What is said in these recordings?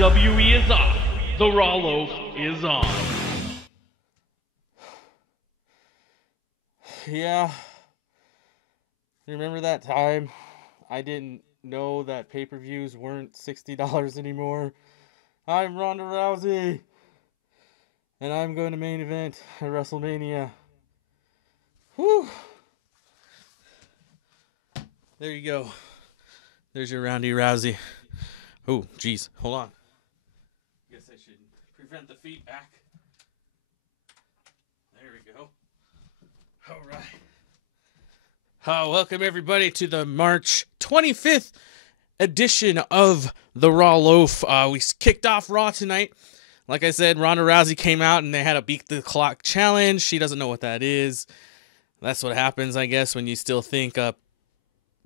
WWE is off. The Raw Loaf is on. Yeah. Remember that time I didn't know that pay-per-views weren't $60 anymore? I'm Ronda Rousey. And I'm going to main event at WrestleMania. Whew. There you go. There's your Roundy Rousey. Oh, jeez. Hold on. Guess I should prevent the feedback. There we go. All right. Welcome, everybody, to the March 25th edition of the Raw Loaf. We kicked off Raw tonight. Like I said, Ronda Rousey came out and they had a beat the clock challenge. She doesn't know what that is. That's what happens, I guess, when you still think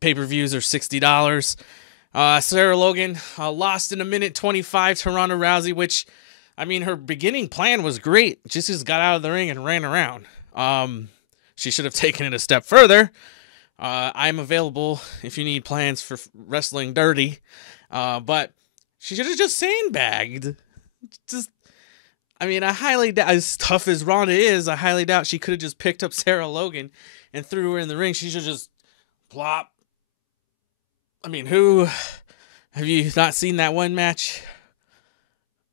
pay-per-views are $60. Sarah Logan lost in a minute 25 to Ronda Rousey, which, I mean, her beginning plan was great. Just got out of the ring and ran around. She should have taken it a step further. I'm available if you need plans for wrestling dirty. But she should have just sandbagged. I highly doubt, as tough as Ronda is, I highly doubt she could have just picked up Sarah Logan and threw her in the ring. She should just plop. I mean, have you not seen that one match?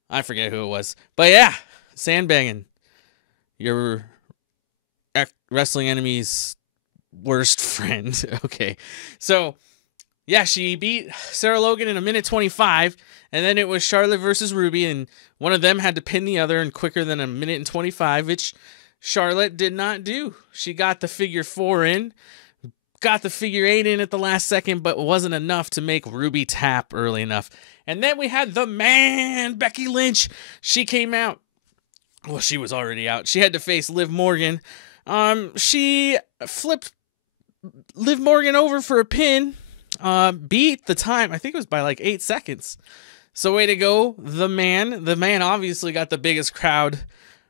I forget who it was. But yeah, sandbagging. Your wrestling enemy's worst friend. Okay. So, yeah, she beat Sarah Logan in a minute 25, and then it was Charlotte versus Ruby, and one of them had to pin the other in quicker than a minute and 25, which Charlotte did not do. She got the figure 4 in, got the figure 8 in at the last second, but wasn't enough to make Ruby tap early enough. And then we had the man, Becky Lynch. She came out. Well, she was already out. She had to face Liv Morgan. She flipped Liv Morgan over for a pin. Beat the time. I think it was by like 8 seconds. So way to go, the man. The man obviously got the biggest crowd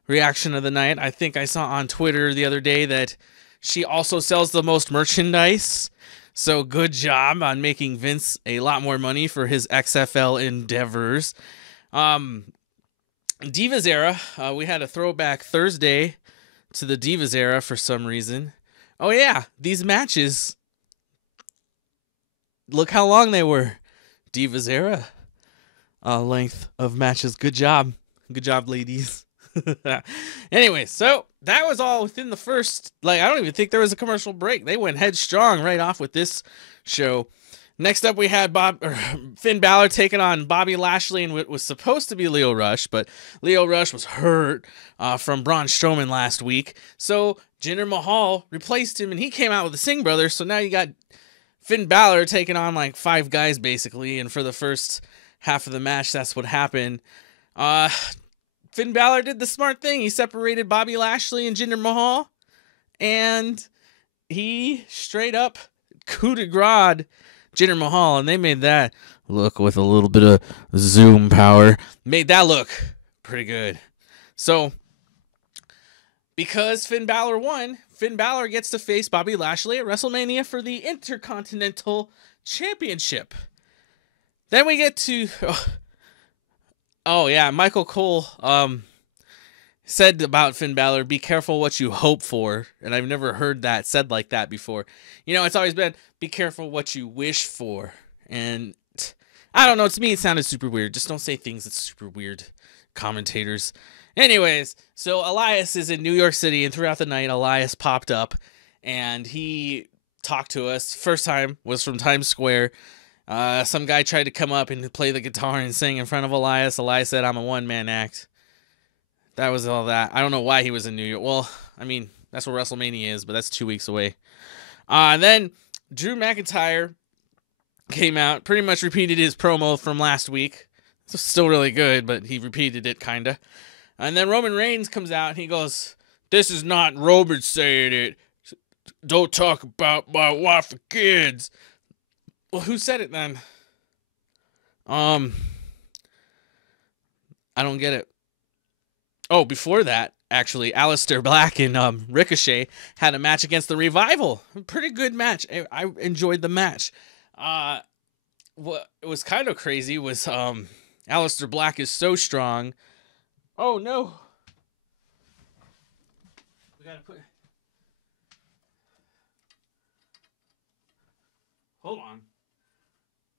reaction of the night. I think I saw on Twitter the other day that she also sells the most merchandise. So good job on making Vince a lot more money for his XFL endeavors. Divas era. We had a throwback Thursday to the Divas era for some reason. Oh yeah, these matches. Look how long they were. Divas era length of matches. Good job. Good job, ladies. Anyway, so that was all within the first, I don't even think there was a commercial break. They went headstrong right off with this show. Next up, we had Finn Balor taking on Bobby Lashley and what was supposed to be Lio Rush, but Lio Rush was hurt from Braun Strowman last week. So Jinder Mahal replaced him, and he came out with the Singh brothers. So now you got Finn Balor taking on like 5 guys basically, and for the first half of the match, that's what happened. Finn Balor did the smart thing. He separated Bobby Lashley and Jinder Mahal, and he straight up coup de grace Jinder Mahal, and they made that look with a little bit of zoom power. Made that look pretty good. So, because Finn Balor won, Finn Balor gets to face Bobby Lashley at WrestleMania for the Intercontinental Championship. Then we get to... Oh yeah, Michael Cole said about Finn Balor, be careful what you hope for. And I've never heard that said like that before. You know, it's always been, be careful what you wish for. And I don't know, to me it sounded super weird. Just don't say things that's super weird, commentators. Anyways, so Elias is in New York City, and throughout the night, Elias popped up, and he talked to us. First time was from Times Square. Some guy tried to come up and play the guitar and sing in front of Elias. Elias said, I'm a one-man act. That was all that. I don't know why he was in New York. Well, I mean, that's where WrestleMania is, but that's 2 weeks away. Then Drew McIntyre came out, pretty much repeated his promo from last week. It's still really good, but he repeated it, kind of. And then Roman Reigns comes out, and he goes, this is not Roman saying it. Don't talk about my wife and kids. Well, who said it then? I don't get it. Oh, before that, actually, Aleister Black and Ricochet had a match against the Revival. Pretty good match. I enjoyed the match. What was kind of crazy was Aleister Black is so strong. Oh, no. We gotta put... Hold on.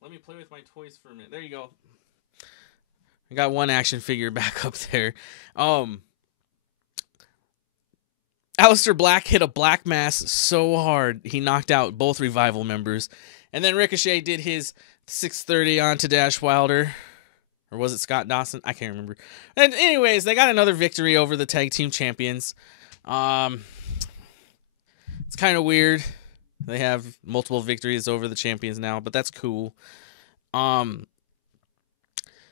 Let me play with my toys for a minute. There you go. I got one action figure back up there. Aleister Black hit a black mass so hard he knocked out both Revival members. And then Ricochet did his 630 onto Dash Wilder. Or was it Scott Dawson? I can't remember. And anyways, they got another victory over the tag team champions. It's kind of weird. They have multiple victories over the champions now, but that's cool.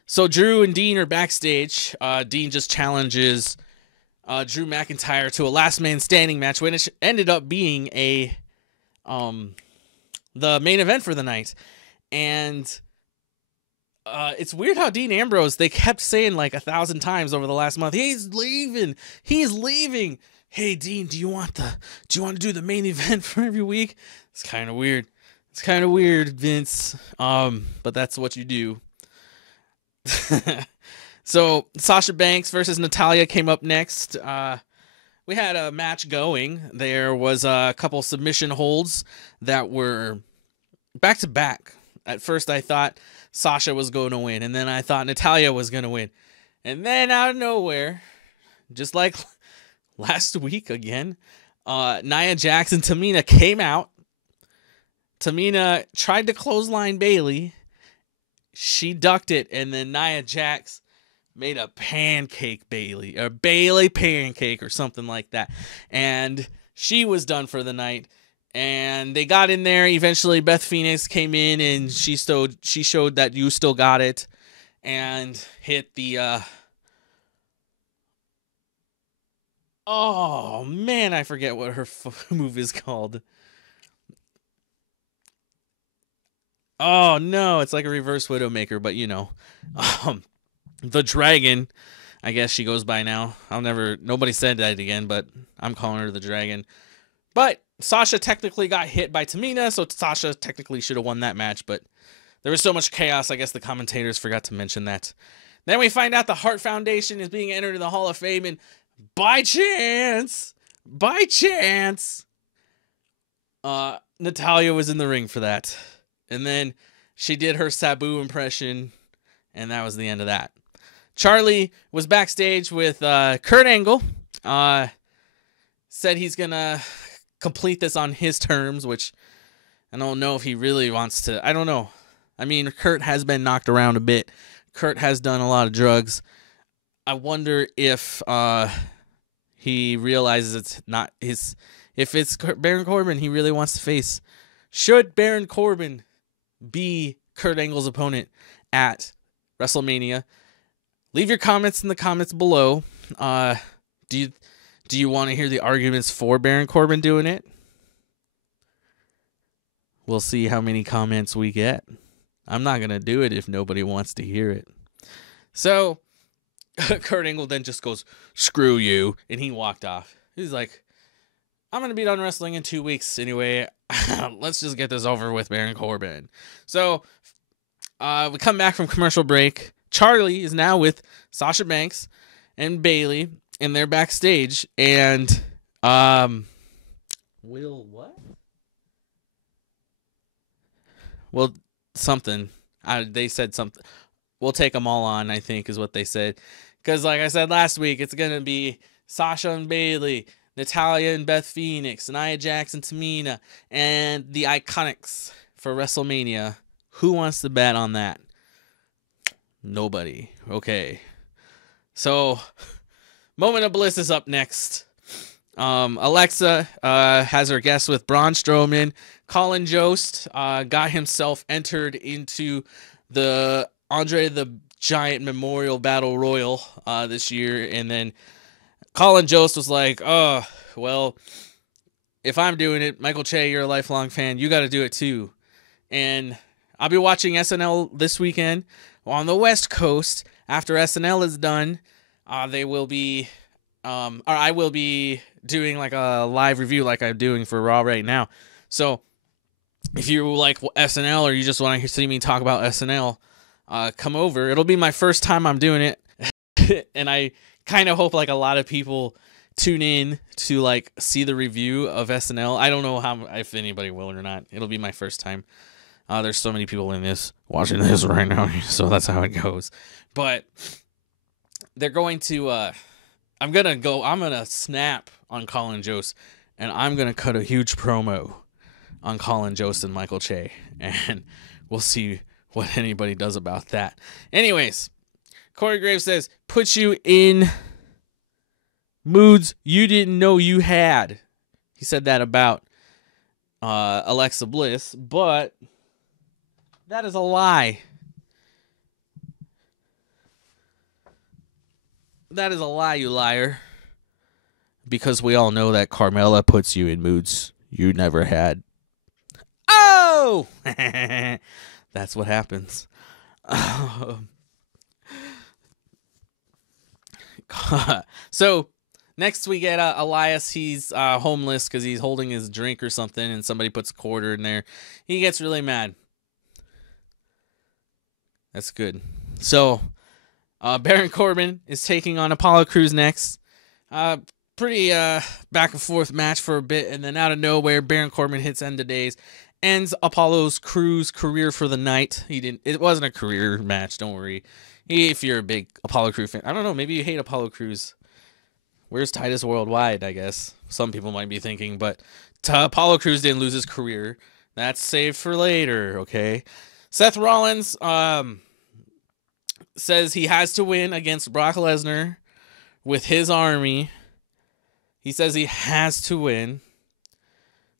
So Drew and Dean are backstage. Dean just challenges Drew McIntyre to a last man standing match, which ended up being the main event for the night. And it's weird how Dean Ambrose, they kept saying like 1,000 times over the last month, he's leaving. Hey Dean, do you want to do the main event for every week? It's kind of weird. Vince. But that's what you do. So Sasha Banks versus Natalya came up next. We had a match going. There was a couple submission holds that were back to back. At first I thought Sasha was going to win, and then I thought Natalya was going to win. And then out of nowhere, just like last week again, Nia Jax and Tamina came out. Tamina tried to clothesline Bayley. She ducked it, and then Nia Jax made a pancake Bayley, or Bayley pancake or something like that. And she was done for the night. And they got in there. Eventually, Beth Phoenix came in, and she showed that you still got it, and hit the... Oh, man, I forget what her move is called. Oh, no, it's like a reverse Widowmaker, but you know. The Dragon, I guess she goes by now. Nobody said that again, but I'm calling her the Dragon. But Sasha technically got hit by Tamina, so Sasha technically should have won that match, but there was so much chaos, I guess the commentators forgot to mention that. Then we find out the Hart Foundation is being entered in the Hall of Fame, and by chance, Natalya was in the ring for that. And then she did her Sabu impression, and that was the end of that. Charlie was backstage with Kurt Angle. Said he's going to complete this on his terms, which I don't know if he really wants to. I don't know. I mean, Kurt has been knocked around a bit. Kurt has done a lot of drugs. I wonder if he realizes it's not his. If it's Baron Corbin he really wants to face. Should Baron Corbin be Kurt Angle's opponent at WrestleMania? Leave your comments in the comments below. Do you want to hear the arguments for Baron Corbin doing it? We'll see how many comments we get. I'm not going to do it if nobody wants to hear it. So, Kurt Angle then just goes, screw you, and he walked off. He's like, I'm going to be done wrestling in 2 weeks anyway. Let's just get this over with, Baron Corbin. So, we come back from commercial break. Charlie is now with Sasha Banks and Bayley, and they're backstage. And, Well, something. They said something. We'll take them all on, I think, is what they said. Because, like I said last week, it's going to be Sasha and Bayley, Natalya and Beth Phoenix, Nia Jax and Tamina, and the Iconics for WrestleMania. Who wants to bet on that? Nobody. Okay. So, Moment of Bliss is up next. Alexa has her guest with Braun Strowman. Colin Jost got himself entered into the Andre the Giant Memorial Battle Royal this year. And then Colin Jost was like, oh, well, if I'm doing it, Michael Che, you're a lifelong fan. You got to do it too. And I'll be watching SNL this weekend on the West Coast. After SNL is done, they will be, or I will be doing like a live review like I'm doing for Raw right now. So if you like SNL or you just want to see me talk about SNL, come over. It'll be my first time I'm doing it. And I kind of hope like a lot of people tune in to like see the review of SNL. I don't know if anybody will or not. It'll be my first time. There's so many people in this watching this right now, so that's how it goes. But they're going to I'm gonna snap on Colin Jost, and I'm gonna cut a huge promo on Colin Jost and Michael Che, and we'll see what anybody does about that. Anyways, Corey Graves says, put you in moods you didn't know you had. He said that about Alexa Bliss, but that is a lie. That is a lie, you liar. Because we all know that Carmella puts you in moods you never had. Oh! That's what happens. So, next we get Elias. He's homeless because he's holding his drink or something, and somebody puts a quarter in there. He gets really mad. That's good. So, Baron Corbin is taking on Apollo Crews next. Pretty back and forth match for a bit, and then out of nowhere, Baron Corbin hits end of days, ends Apollo Crews' career for the night. It wasn't a career match. Don't worry. If you're a big Apollo Crews fan, I don't know. Maybe you hate Apollo Crews. Where's Titus Worldwide? I guess some people might be thinking, but Apollo Crews didn't lose his career. That's saved for later. Okay. Seth Rollins says he has to win against Brock Lesnar with his army. He says he has to win.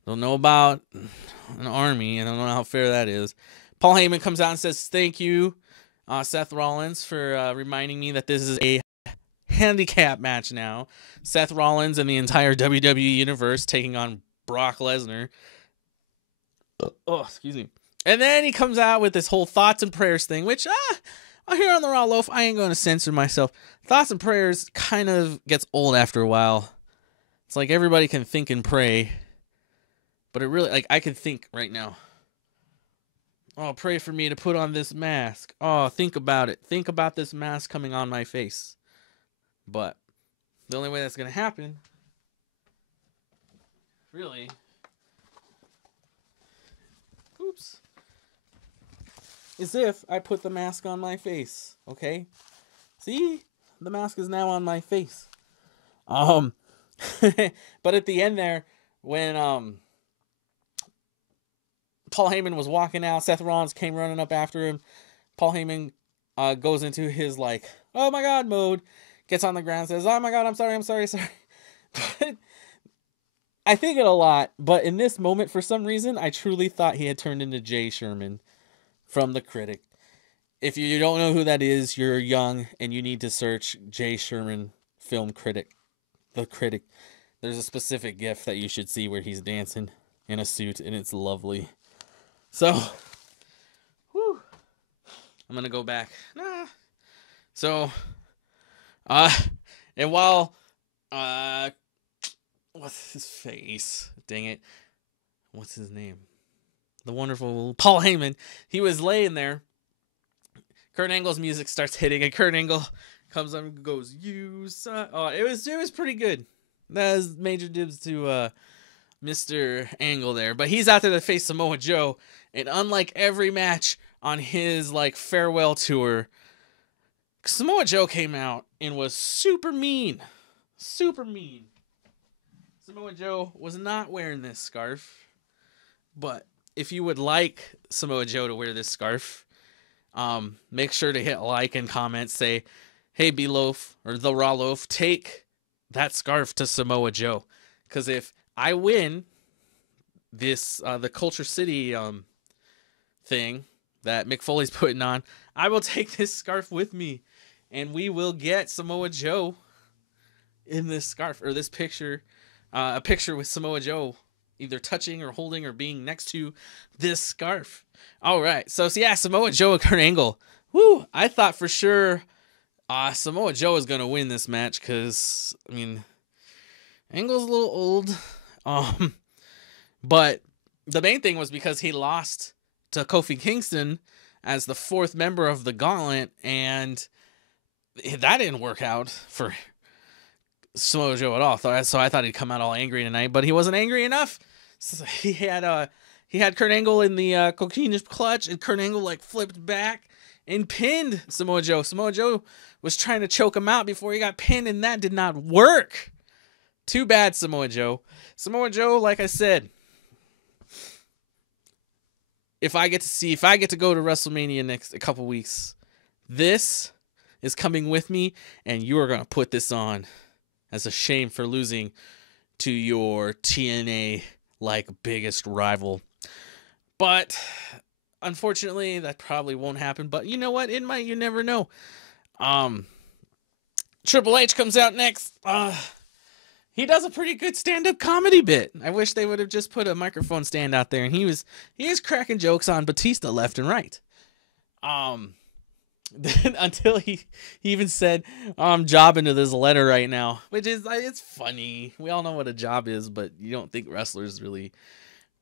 Don't know about an army. I don't know how fair that is. Paul Heyman comes out and says, thank you, Seth Rollins, for reminding me that this is a handicap match now. Seth Rollins and the entire WWE universe taking on Brock Lesnar. Oh, excuse me. And then he comes out with this whole thoughts and prayers thing, which, here on the Raw Loaf, I ain't going to censor myself. Thoughts and prayers kind of gets old after a while. It's like everybody can think and pray, but it really, like, I can think right now. Oh, pray for me to put on this mask. Oh, think about it. Think about this mask coming on my face. But the only way that's going to happen, really, is if I put the mask on my face, okay? See? The mask is now on my face. But at the end there, when Paul Heyman was walking out, Seth Rollins came running up after him. Paul Heyman goes into his, like, oh my God mode, gets on the ground, says, oh my God, I'm sorry. But I think it a lot, but in this moment, for some reason, I truly thought he had turned into Jay Sherman from The Critic. If you don't know who that is, you're young and you need to search Jay Sherman film critic. The Critic. There's a specific gif that you should see where he's dancing in a suit, and it's lovely. So, whew, I'm gonna go back. So, and while, what's his face? Dang it. What's his name? The wonderful Paul Heyman. He was laying there. Kurt Angle's music starts hitting, and Kurt Angle comes up and goes, "You son." Oh, it was pretty good. That was major dibs to Mr. Angle there. But he's out there to face Samoa Joe, and unlike every match on his like farewell tour, Samoa Joe came out and was super mean. Super mean. Samoa Joe was not wearing this scarf, but if you would like Samoa Joe to wear this scarf, make sure to hit like and comment, say, hey, B-Loaf, or the Raw Loaf, take that scarf to Samoa Joe. Because if I win this, the Culture City thing that Mick Foley's putting on, I will take this scarf with me, and we will get Samoa Joe in this scarf, or this picture, a picture with Samoa Joe either touching or holding or being next to this scarf. All right. So yeah, Samoa Joe and Kurt Angle. Woo! I thought for sure Samoa Joe is going to win this match because, I mean, Angle's a little old. But the main thing was because he lost to Kofi Kingston as the 4th member of the Gauntlet, and that didn't work out for Samoa Joe at all. So I thought he'd come out all angry tonight, but he wasn't angry enough. So he had Kurt Angle in the coquina clutch, and Kurt Angle like flipped back and pinned Samoa Joe. Samoa Joe was trying to choke him out before he got pinned, and that did not work. Too bad, Samoa Joe. Samoa Joe, like I said, if I get to go to WrestleMania next a couple weeks, this is coming with me, and you are going to put this on as a shame for losing to your TNA like biggest rival. But unfortunately, that probably won't happen. But you know what? It might. You never know. Triple H comes out next. He does a pretty good stand-up comedy bit. I wish they would have just put a microphone stand out there, and he is cracking jokes on Batista left and right. Until he even said, I'm jobbing to this letter right now, which is, it's funny. We all know what a job is, but you don't think wrestlers really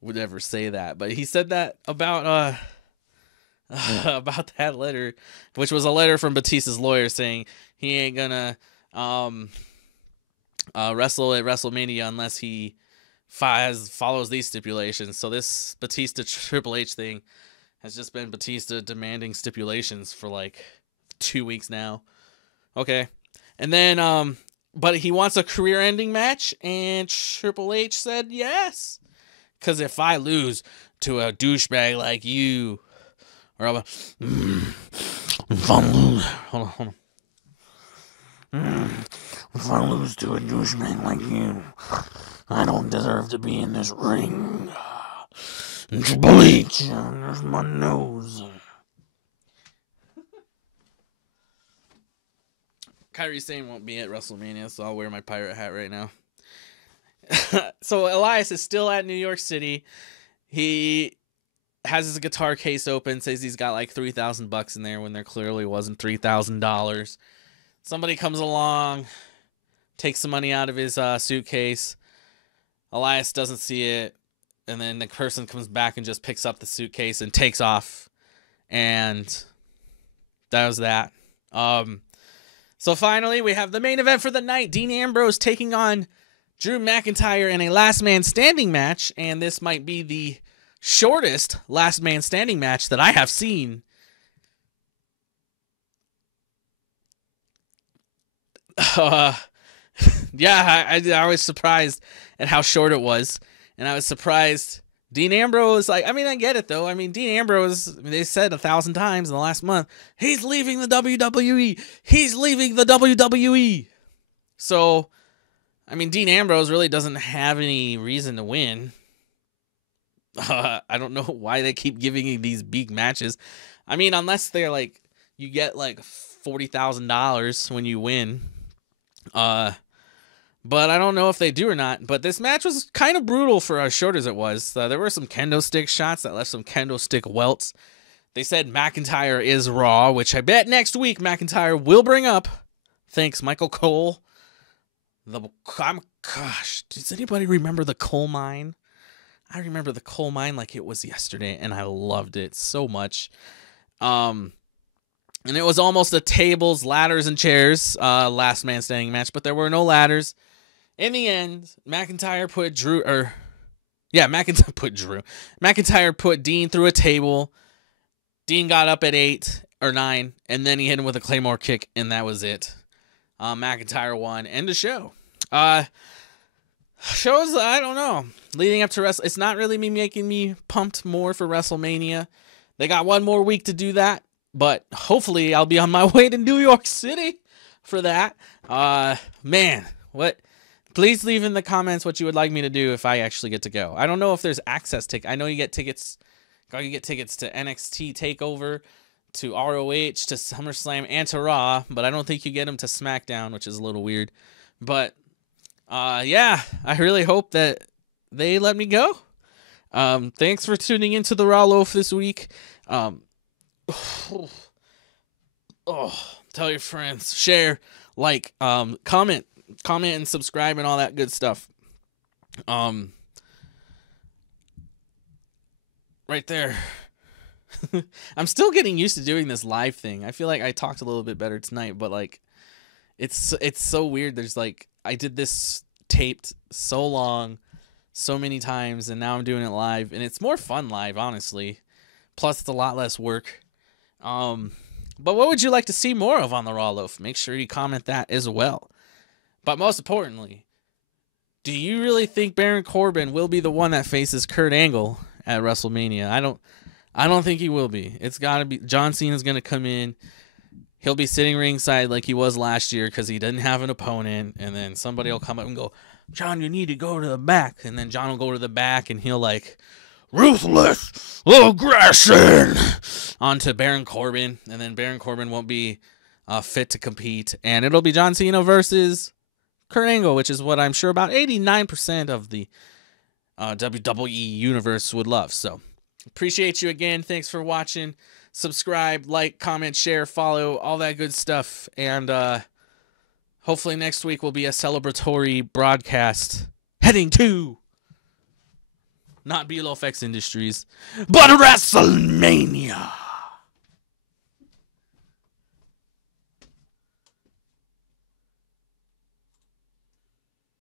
would ever say that. But he said that about that letter, which was a letter from Batista's lawyer saying he ain't gonna wrestle at WrestleMania unless he follows these stipulations. So this Batista Triple H thing has just been Batista demanding stipulations for like 2 weeks now. Okay. And then, but he wants a career-ending match, and Triple H said yes. Because if I lose to a douchebag like you, or if I lose, hold on. If I lose to a douchebag like you, I don't deserve to be in this ring. Triple H, there's my nose. Kyrie Sane won't be at WrestleMania, so I'll wear my pirate hat right now. So Elias is still at New York City. He has his guitar case open, says he's got like $3,000 in there when there clearly wasn't $3,000. Somebody comes along, takes some money out of his suitcase. Elias doesn't see it. And then the person comes back and just picks up the suitcase and takes off. And that was that. So finally, we have the main event for the night. Dean Ambrose taking on Drew McIntyre in a last man standing match. And this might be the shortest last man standing match that I have seen. Yeah, I was surprised at how short it was. And I was surprised. Dean Ambrose, I get it, though. Dean Ambrose, they said 1,000 times in the last month, he's leaving the WWE. He's leaving the WWE. So, Dean Ambrose really doesn't have any reason to win. I don't know why they keep giving you these big matches. Unless they're like, you get like $40,000 when you win. But I don't know if they do or not. But this match was kind of brutal for as short as it was. There were some kendo stick shots that left some kendo stick welts. They said McIntyre is Raw, which I bet next week McIntyre will bring up. Thanks, Michael Cole. Gosh, does anybody remember the coal mine? I remember the coal mine like it was yesterday, and I loved it so much. And it was almost a tables, ladders, and chairs last man standing match, but there were no ladders. In the end, McIntyre put McIntyre put Dean through a table. Dean got up at 8 or 9, and then he hit him with a Claymore kick, and that was it. McIntyre won. End of show. Shows, I don't know. Leading up to it's not really making me pumped more for WrestleMania. They got one more week to do that, but hopefully I'll be on my way to New York City for that. Man, what? Please leave in the comments what you would like me to do if I actually get to go. I don't know if there's access tickets. I know you get tickets. You get tickets to NXT TakeOver, to ROH, to SummerSlam, and to Raw, but I don't think you get them to SmackDown, which is a little weird. But yeah, I really hope that they let me go. Thanks for tuning into the Raw Loaf this week. Tell your friends, share, like, comment and subscribe and all that good stuff. Right there. I'm still getting used to doing this live thing. I feel like I talked a little bit better tonight, but like it's so weird. There's like I did this taped so long, so many times, and now I'm doing it live, and it's more fun live, honestly. Plus it's a lot less work. But what would you like to see more of on the Raw Loaf? Make sure you comment that as well. But most importantly, do you really think Baron Corbin will be the one that faces Kurt Angle at WrestleMania? I don't think he will be. It's got to be John Cena's going to come in. He'll be sitting ringside like he was last year because he didn't have an opponent, and then somebody will come up and go, "John, you need to go to the back," and then John will go to the back and he'll like ruthless aggression onto Baron Corbin, and then Baron Corbin won't be fit to compete, and it'll be John Cena versus Kurt Angle, which is what I'm sure about 89% of the WWE universe would love. So appreciate you again. Thanks for watching. Subscribe, like, comment, share, follow, all that good stuff, and hopefully next week will be a celebratory broadcast heading to not Loaf Industries, but WrestleMania.